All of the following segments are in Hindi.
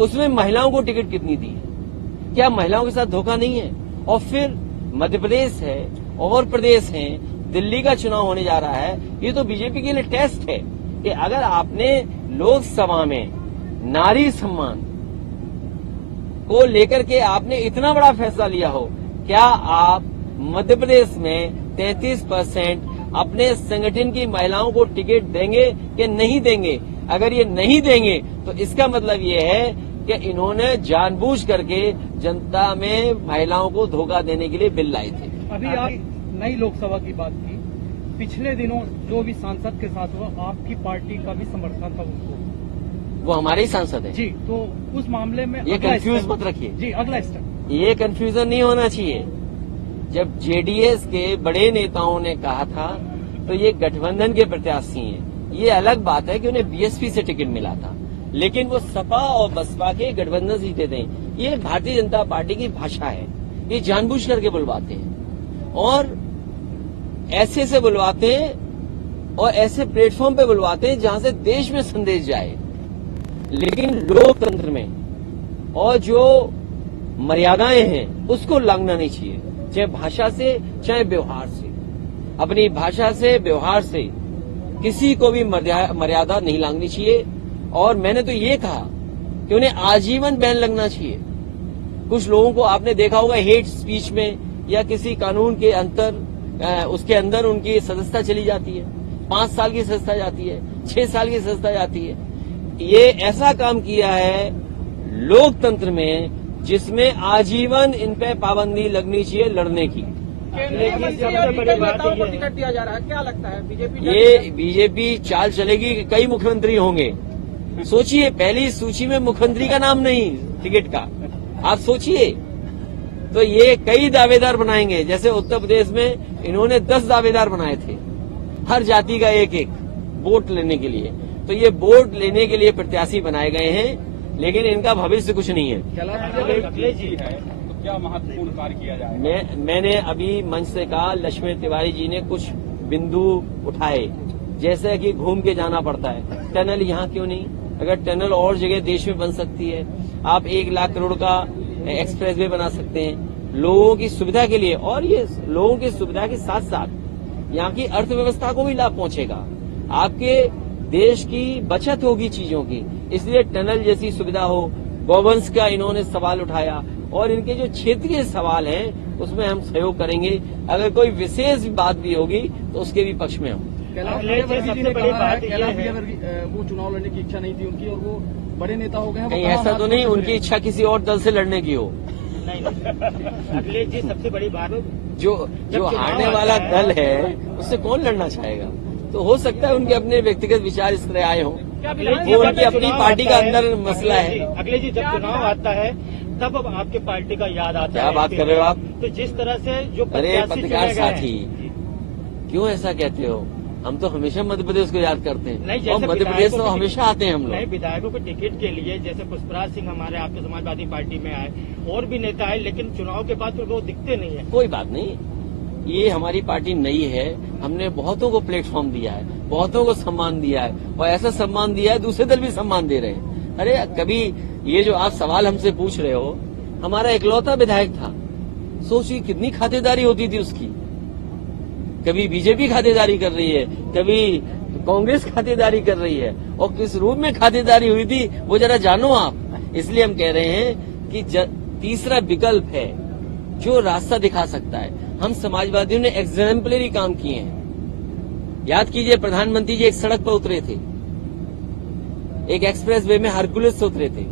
उसमें महिलाओं को टिकट कितनी दी है? क्या महिलाओं के साथ धोखा नहीं है? और फिर मध्य प्रदेश है और प्रदेश हैं, दिल्ली का चुनाव होने जा रहा है। ये तो बीजेपी के लिए टेस्ट है कि अगर आपने लोकसभा में नारी सम्मान को लेकर के आपने इतना बड़ा फैसला लिया हो, क्या आप मध्य प्रदेश में 33% अपने संगठन की महिलाओं को टिकट देंगे कि नहीं देंगे? अगर ये नहीं देंगे तो इसका मतलब ये है कि इन्होंने जानबूझ करके जनता में महिलाओं को धोखा देने के लिए बिल लाए थे। अभी आप नई लोकसभा की बात की, पिछले दिनों जो भी सांसद के साथ हुआ, आपकी पार्टी का भी समर्थन था उनको। वो हमारे ही सांसद है जी, तो उस मामले में ये कंफ्यूज मत रखिए जी। अगला स्टेप ये कंफ्यूजन नहीं होना चाहिए। जब जेडीएस के बड़े नेताओं ने कहा था तो ये गठबंधन के प्रत्याशी हैं। ये अलग बात है कि उन्हें बीएसपी से टिकट मिला था, लेकिन वो सपा और बसपा के गठबंधन जीते थे। ये भारतीय जनता पार्टी की भाषा है, ये जानबूझ करके बुलवाते हैं और ऐसे से बुलवाते हैं और ऐसे प्लेटफॉर्म पे बुलवाते हैं जहां से देश में संदेश जाए। लेकिन लोकतंत्र में और जो मर्यादाएं हैं उसको लांघना नहीं चाहिए, चाहे भाषा से चाहे व्यवहार से। अपनी भाषा से व्यवहार से किसी को भी मर्यादा नहीं लांघनी चाहिए। और मैंने तो ये कहा कि उन्हें आजीवन बैन लगना चाहिए। कुछ लोगों को आपने देखा होगा हेट स्पीच में या किसी कानून के उसके अंदर उनकी सदस्यता चली जाती है, 5 साल की सदस्यता जाती है, 6 साल की सदस्यता जाती है। ये ऐसा काम किया है लोकतंत्र में जिसमें आजीवन इन पे पाबंदी लगनी चाहिए लड़ने की। सबसे बड़ी बात को टिकट दिया जा रहा है, क्या लगता है बीजेपी चाल चलेगी कि कई मुख्यमंत्री होंगे। सोचिए, पहली सूची में मुख्यमंत्री का नाम नहीं टिकट का, आप सोचिए। तो ये कई दावेदार बनाएंगे, जैसे उत्तर प्रदेश में इन्होंने 10 दावेदार बनाए थे, हर जाति का एक एक वोट लेने के लिए। तो ये वोट लेने के लिए प्रत्याशी बनाए गए हैं, लेकिन इनका भविष्य कुछ नहीं है। अखिलेश जी है तो क्या महत्वपूर्ण कार्य किया जाएगा? मैंने अभी मंच से कहा, लक्ष्मण तिवारी जी ने कुछ बिंदु उठाए, जैसे कि घूम के जाना पड़ता है। टनल यहाँ क्यों नहीं? अगर टनल और जगह देश में बन सकती है, आप 1 लाख करोड़ का एक्सप्रेस वे बना सकते हैं लोगों की सुविधा के लिए। और ये लोगों की सुविधा के साथ साथ यहाँ की अर्थव्यवस्था को भी लाभ पहुंचेगा, आपके देश की बचत होगी चीजों की। इसलिए टनल जैसी सुविधा हो, गौवंश का इन्होंने सवाल उठाया और इनके जो क्षेत्रीय सवाल हैं उसमें हम सहयोग करेंगे। अगर कोई विशेष बात भी होगी तो उसके भी पक्ष में हम। सबसे बड़ी बात अगर वो चुनाव लड़ने की इच्छा नहीं थी उनकी और वो बड़े नेता हो गए हैं, कहीं ऐसा तो नहीं उनकी इच्छा किसी और दल से लड़ने की हो? नहीं। अखिलेश जी, सबसे बड़ी बात जो हारने वाला दल है उससे कौन लड़ना चाहेगा? तो हो सकता है उनके अपने व्यक्तिगत विचार इस तरह आए हों, वो उनकी अपनी पार्टी का अंदर मसला है। अखिलेश जी, जब चुनाव आता है तब अब आपके पार्टी का याद आता है। क्या बात कर रहे हो आप? तो जिस तरह से जो अरे पत्रकार साथी, क्यों ऐसा कहते हो? हम तो हमेशा मध्य प्रदेश को याद करते हैं और मध्य प्रदेश तो हमेशा आते हैं हम लोग। विधायकों को टिकट के लिए जैसे पुष्पराज सिंह हमारे आपके समाजवादी पार्टी में आए, और भी नेता आए, लेकिन चुनाव के बाद तो वो दिखते नहीं है। कोई बात नहीं, ये हमारी पार्टी नई है, हमने बहुतों को प्लेटफॉर्म दिया है, बहुतों को सम्मान दिया है और ऐसा सम्मान दिया है दूसरे दल भी सम्मान दे रहे हैं। अरे कभी ये जो आप सवाल हमसे पूछ रहे हो, हमारा इकलौता विधायक था, सोचिए कितनी खातेदारी होती थी उसकी। कभी बीजेपी खातेदारी कर रही है, कभी कांग्रेस खातेदारी कर रही है, और किस रूप में खातेदारी हुई थी वो जरा जानो आप। इसलिए हम कह रहे हैं कि तीसरा विकल्प है जो रास्ता दिखा सकता है। हम समाजवादियों ने एग्जाम्पलरी काम किए हैं। याद कीजिए, प्रधानमंत्री जी एक सड़क पर उतरे थे, एक एक्सप्रेस वे में हरकुलस से उतरे थे,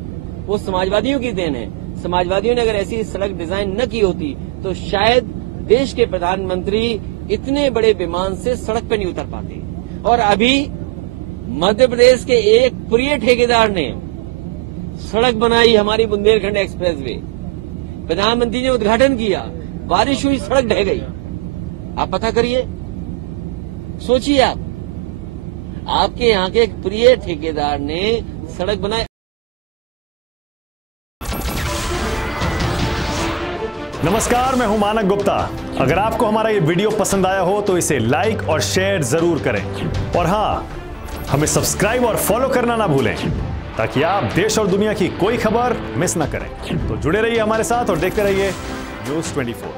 वो समाजवादियों की देन है। समाजवादियों ने अगर ऐसी सड़क डिजाइन न की होती तो शायद देश के प्रधानमंत्री इतने बड़े विमान से सड़क पर नहीं उतर पाते। और अभी मध्य प्रदेश के एक प्रिय ठेकेदार ने सड़क बनाई, हमारी बुंदेलखंड एक्सप्रेस वे, प्रधानमंत्री ने उद्घाटन किया, बारिश हुई, सड़क ढह गई। आप पता करिए, सोचिए आप, आपके यहाँ के एक प्रिय ठेकेदार ने सड़क बनाई। नमस्कार, मैं हूं मानक गुप्ता। अगर आपको हमारा ये वीडियो पसंद आया हो तो इसे लाइक और शेयर जरूर करें, और हां, हमें सब्सक्राइब और फॉलो करना ना भूलें। ताकि आप देश और दुनिया की कोई खबर मिस ना करें। तो जुड़े रहिए हमारे साथ और देखते रहिए News 24।